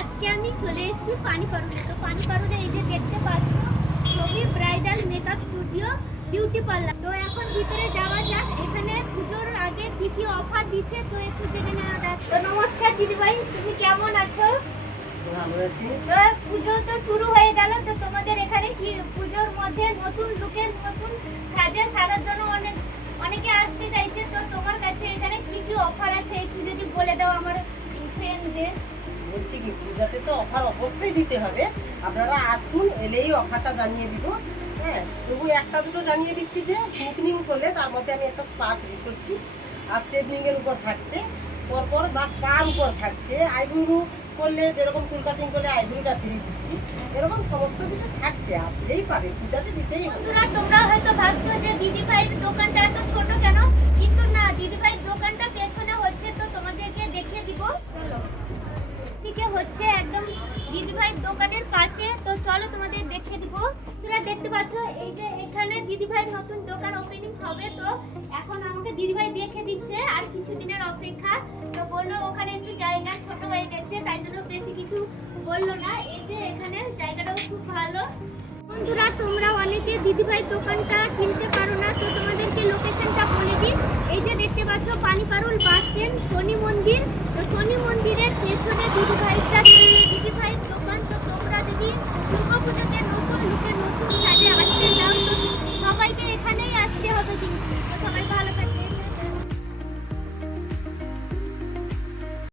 আজকে আমি চলে এসেছি পানিপাড়ুরে। তো পানিপাড়ুরে এই যে দেখতে পাচ্ছ ছবি bridal makeup studio beauty parlour. তো এখন ভিতরে যাওয়া যাক, এখানে পুজোর আগে কি কি অফার দিচ্ছে তো একটু জেনে নেওয়া যাক। তো নমস্কার দিদিভাই, তুমি কেমন আছো? ভালো আছি। তো পুজো তো শুরু হয়ে গেল, তো তোমাদের এখানে কি পুজোর মধ্যে নতুন লুকের নতুন সাজার জন্য অনেকে আসতে চাইছে, তো তোমার কাছে এখানে কি কি অফার আছে একটু যদি বলে দাও আমার ফ্রেন্ডদের। বলছি কি, পূজাতে তো অফার অবশ্যই দিতে হবে। আপনারা আসুন, এলেই অফারটা জানিয়ে দিব। হ্যাঁ, তবু একটা দুটো জানিয়ে দিচ্ছি যে স্মুথনিং করলে তার মধ্যে আমি একটা স্পা ফ্রি করছি, আর স্ট্রেটনিংয়ের উপর থাকছে, পরপর বা স্পার উপর থাকছে, আইব্রো করলে যেরকম চুল কাটিং করলে আইব্রোটা ফ্রি দিচ্ছি, এরকম সমস্ত কিছু থাকছে। আসলেই পাবে, পূজাতে দিতেই হবে। বন্ধুরা, তোমরা হয়তো ভাবছো যে দিদিভাইয়ের দোকানটা এত ছোট কেন, কিন্তু না, দিদিভাইয়ের দোকানটা পেছনে হচ্ছে, তো তোমাদেরকে দেখিয়ে দিব। চলো, ঠিক হচ্ছে একদম দিদিভাইয়ের দোকানের পাশে, তো চলো তোমাদের দেখিয়ে দিব। তোমরা দেখতে পাচ্ছ এই যে এখানে দিদিভাইয়ের নতুন দোকান ওপেনিং হবে, তো এখন আমাকে দিদিভাই দেখে দিচ্ছে আর কিছু দিনের অপেক্ষা। তো বললো ওখানে একটু জায়গা ছোট হয়ে গেছে, তাই জন্য বেশি কিছু বললো না। এই যে এখানে জায়গাটাও খুব ভালো। বন্ধুরা, তোমরা অনেকে দিদিভাইয়ের দোকানটা চিনতে পারো না, তো তোমাদেরকে লোকেশনটা বলে দিই। এই যে দেখতে পাচ্ছ পানিপাড়ুল বাস স্ট্যান্ড, শনি মন্দির। তো শনি মন্দিরের পেছনে দিদিভাই